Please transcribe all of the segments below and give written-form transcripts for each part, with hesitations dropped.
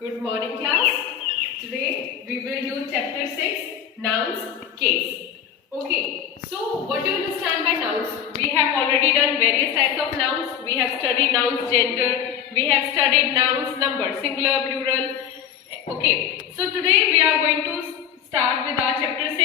Good morning, class. Today we will use chapter 6, nouns, case. Okay, so what do you understand by nouns? We have already done various types of nouns. We have studied nouns gender, we have studied nouns number, singular, plural. Okay, so today we are going to start with our chapter 6,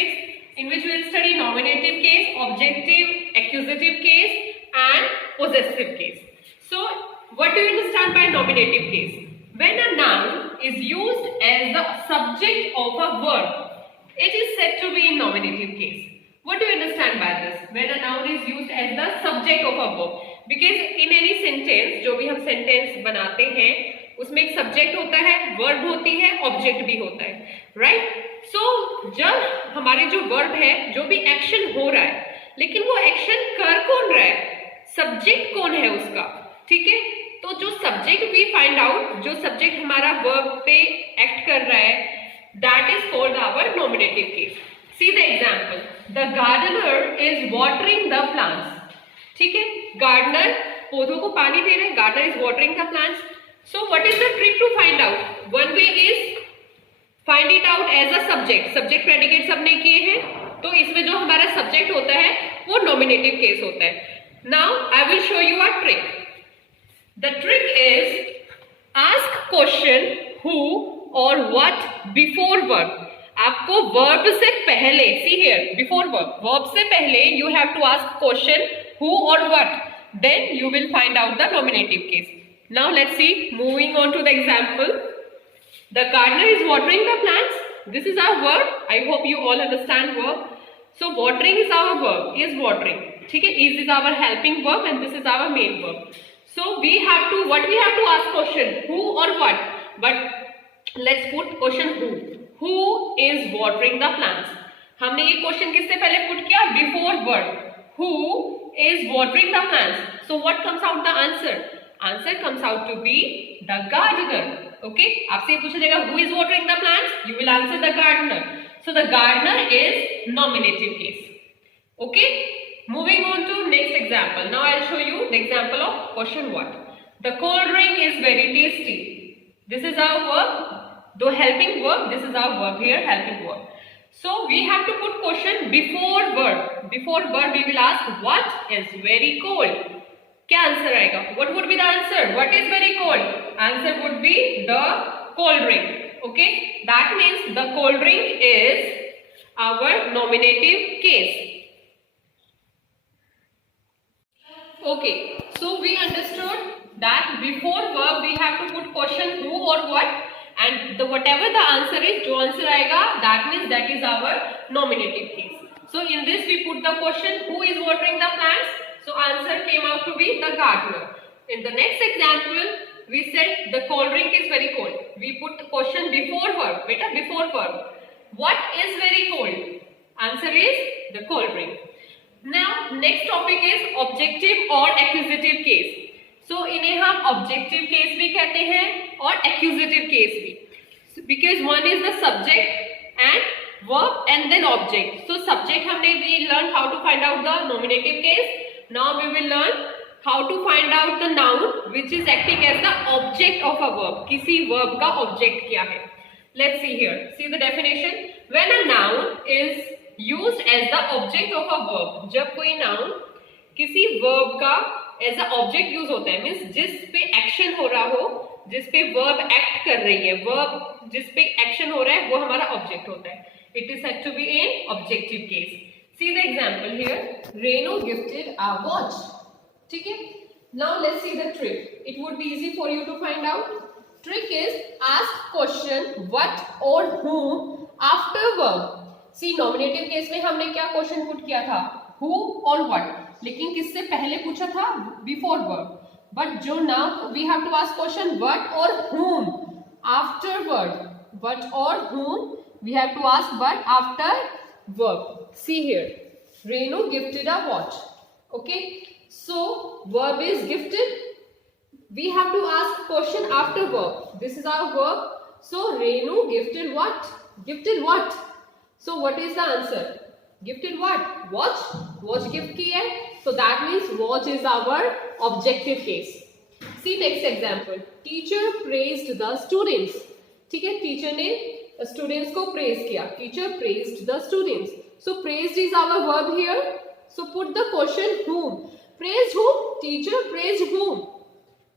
in which we will study nominative case, objective, accusative case and possessive case. So what do you understand by nominative case? When a noun is used as the subject of a verb, it is said to be in nominative case. What do you understand by this? When a noun is used as the subject of a verb, because in any sentence, जो भी हम sentence बनाते हैं, उसमें एक subject होता है, verb होती है, object भी होता है, right? So जब हमारे जो verb है, जो भी action हो रहा है, लेकिन वो action कर कौन रहा है? Subject कौन है उसका? ठीक है? तो जो सब्जेक्ट वी फाइंड आउट, जो सब्जेक्ट हमारा वर्ब पे एक्ट कर रहा है, that is called our nominative case. See the example, the gardener is watering the plants. ठीक है, गार्डनर पौधों को पानी दे रहे हैं, gardener is watering the plants. So what is the trick to find out? One way is find it out as a subject. Subject predicate सबने किए हैं, तो इसमें जो हमारा सब्जेक्ट होता है वो नॉमिनेटिव केस होता है. Now I will show you a trick. The trick is ask question who or what before verb. आपको verb से पहले, see here, before verb से पहले you have to ask question who or what. Then you will find out the nominative case. Now let's see. Moving on to the example. The gardener is watering the plants. This is our verb. I hope you all understand verb. So watering is our verb. Is watering. ठीक है? Is our helping verb and this is our main verb. So we have to, what we have to ask question, who or what? But let's put question who. Who is watering the plants? हमने ये question किससे पहले put किया? Before verb. Who is watering the plants? So what comes out the answer? Answer comes out to be the gardener. Okay? आपसे ये पूछा जाएगा who is watering the plants? You will answer the gardener. So the gardener is nominative case. Okay? Moving on to next example. Now I'll show you the example of question what. The cold drink is very tasty. This is our verb. Though helping verb, this is our verb here, helping verb. So we have to put question before verb. Before verb we will ask what is very cold. क्या answer आएगा? What would be the answer? What is very cold? Answer would be the cold drink. Okay? That means the cold drink is our nominative case. Okay, so we understood that before verb we have to put question who or what, and whatever the answer is, जो answer आएगा, that means that is our nominative case. So in this we put the question who is watering the plants. So answer came out to be the gardener. In the next example we said the cold drink is very cold. We put the question before verb. Beta, before verb. What is very cold? Answer is the cold drink. Now next topic is objective और accusative case. So इन्हें हम objective case भी कहते हैं और accusative case भी, because one is the subject and verb and then object. So subject हमने we learn how to find out the nominative case. Now we will learn how to find out the noun which is acting as the object of a verb. किसी verb का object क्या है? Let's see here. See the definition. When a noun is used as the object of a verb. जब कोई noun किसी verb का as a object use होता है, means जिस पे action हो रहा हो, जिस पे verb act कर रही है, verb जिस पे action हो रहा है वो हमारा object होता है. It is said to be an objective case. See the example here. Renu gifted a watch. ठीक है? Now let's see the trick. It would be easy for you to find out. Trick is ask question what or whom after verb. See nominative case में हमने क्या question put किया था? Who और what. लेकिन किससे पहले पूछा था? Before verb. बट जो now we have to ask question what or whom after verb. What or whom we have to ask what after verb. See here, Renu gifted a watch. Okay, so verb is gifted. We have to ask question after verb. This is our verb. So Renu gifted what? Gifted what? So what is the answer? Gifted what? Watch. Watch gift की है. So that means watch is our objective case. See next example. Teacher praised the students. ठीक है, teacher ने students को praise किया, teacher praised the students, so praised is our verb here, so put the question whom, praised whom, teacher praised whom,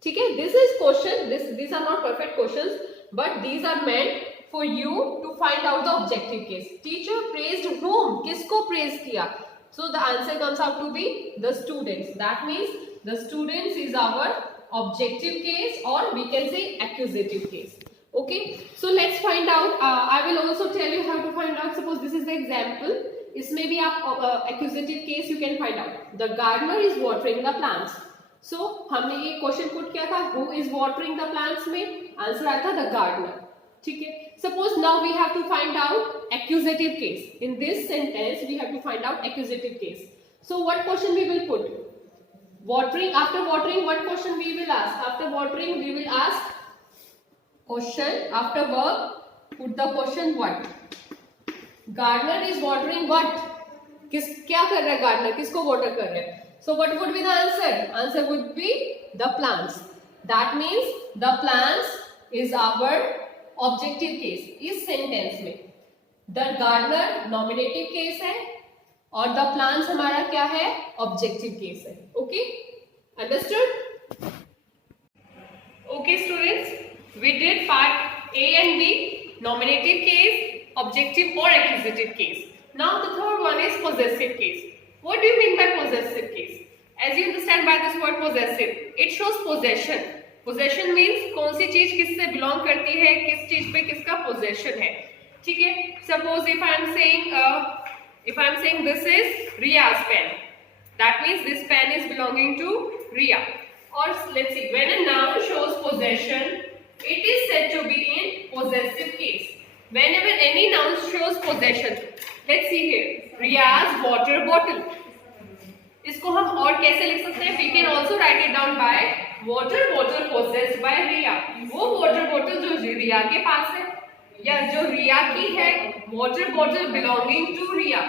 ठीक है, this is question, these are not perfect questions but these are meant for you to find out the objective case. Teacher praised whom, किसको praise किया, so the answer comes out to be the students, that means the students is our objective case or we can say accusative case. Okay, so let's find out. I will also tell you how to find out. Suppose this is the example, इसमें भी आप accusative case you can find out. The gardener is watering the plants. So हमने ये question put किया था, who is watering the plants में answer आया था the gardener, ठीक है. Suppose now we have to find out accusative case. In this sentence we have to find out accusative case. So what question we will put? Watering. After watering, what question we will ask? After watering, we will ask question. After verb, put the question what. Gardener is watering what? क्या कर रहा है gardener? किसको water कर रहा है? So what would be the answer? Answer would be the plants. That means the plants is our objective case. इस sentence में the gardener nominative case है और the plants हमारा क्या है, ऑब्जेक्टिव केस है. Okay, understood? Okay students, we did part A and B, nominative case, objective और accusative case. Now the third one is possessive case. What do you mean by possessive case? As you understand by this word possessive, it shows possession. Possession means कौन सी चीज किससे belong करती है, किस चीज पे किसका पोजेशन है, ठीक है. Suppose if I am saying this is Riya's pen, that means this pen is belonging to Riya. Or let's see, when a noun shows possession, it is said to be in possessive case. Whenever any noun shows possession, let's see here, Riya's water bottle. इसको हम और कैसे लिख सकते हैं? We can also write it down by water bottle possessed by Riya. वो water bottle जो रिया के पास है या जो रिया की है, water bottle belonging to Riya.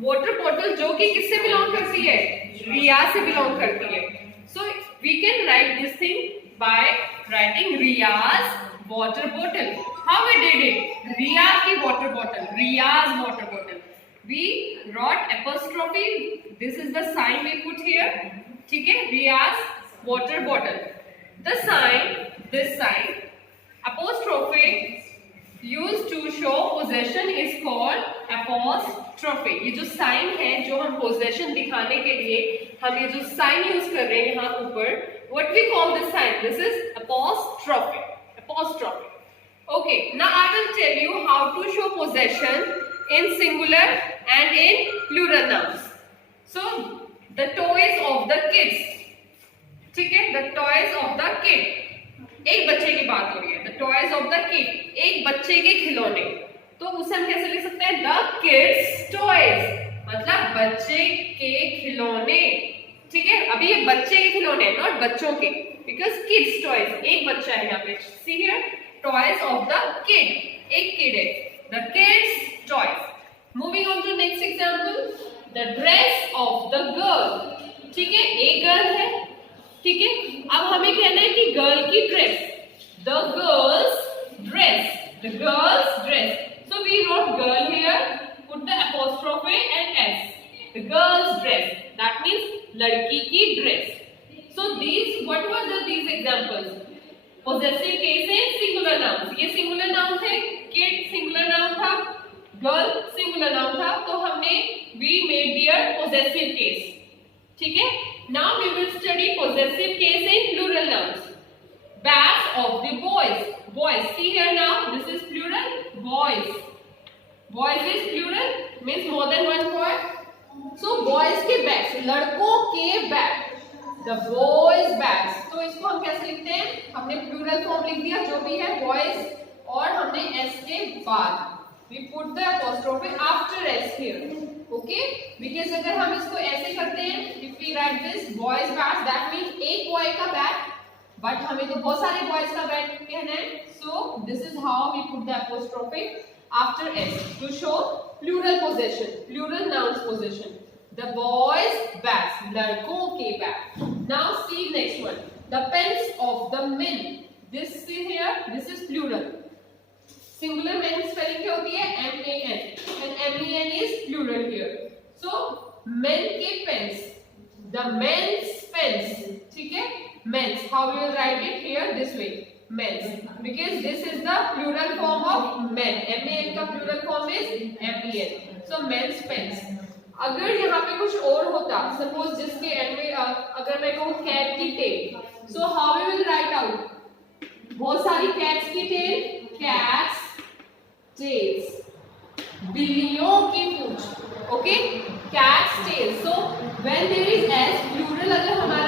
Water bottle जो कि किससे बिलोंग करती है, रिया से बिलोंग करती है. So we can write this thing by writing Riya's water bottle. How we did it? Riya की water bottle, Riya's water bottle. We wrote apostrophe, this is the sign we put here, ठीक है, Riya's water bottle. The sign, this sign apostrophe used to show possession is called apostrophe. ये जो sign है, जो हम possession दिखाने के लिए हम ये जो साइन यूज कर रहे हैं यहाँ ऊपर, what we call this sign? This is apostrophe. Apostrophe. Okay. Now I will tell you how to show possession in singular and in plural nouns. So the toys of the kids. ठीक है? The toys of the kid. एक बच्चे की बात हो रही है, the toys of the kid, एक बच्चे के खिलौने. तो उसे हम कैसे लिख सकते हैं? द किड्स टॉयज, मतलब बच्चे के खिलौने. ठीक है, अभी ये बच्चे के खिलौने, नॉट बच्चों के, बिकॉज किड्स टॉयज, एक बच्चा है यहाँ पे. See here, toys of the kid, एक किड है, the kid's toys. Moving on to next example, the dress of the girl. ठीक है, एक गर्ल है, ठीक है. अब हमें कहना है कि गर्ल की dress, the girl's dress, the girl's dress. So we wrote girl here, put the apostrophe and S, the girl's dress, that means लड़की की dress. So these, what were these examples? Possessive case है, singular noun. ये singular noun थे, kid singular noun था, girl singular noun था, तो हमने we made their possessive case. ठीक है. Now we will study possessive case in plural nouns. Bags of the boys. Boys. See here now. This is plural. Boys. Boys is plural. Means more than one boy. So boys के bags. लड़कों के bag. The boys bags. तो इसको हम कैसे लिखते हैं? हमने plural form लिख दिया जो भी है boys, और हमने s के बाद we put the apostrophe after s here. Okay? Because अगर हम इसको ऐसे करते हैं, if we write this boys bags, that means एक boy का bag, but हमें तो बहुत सारे boys का bag कहना है. So this is how we put the apostrophe after s to show plural possession, plural nouns possession. The boys bags, लड़कों के bag. Now see next one. The pens of the men. This here, this is plural. Singular main spelling क्या होती है? M-A-N, and M-E-N is plural here. So men के pens, the men's pens, ठीक है? Men's, how you will write it here? This way, men's, because this is the plural form of men. M-A-N का plural form is M-E-N. So men's pens. अगर यहाँ पे कुछ और होता, suppose जिसके end में अगर मैं कहूँ cat की tail, so how we will write out? बहुत सारी cats की tail, cats tails, बिल्लियों की पूंछ, okay? Cat's tail. So when there is s plural अगर हमारे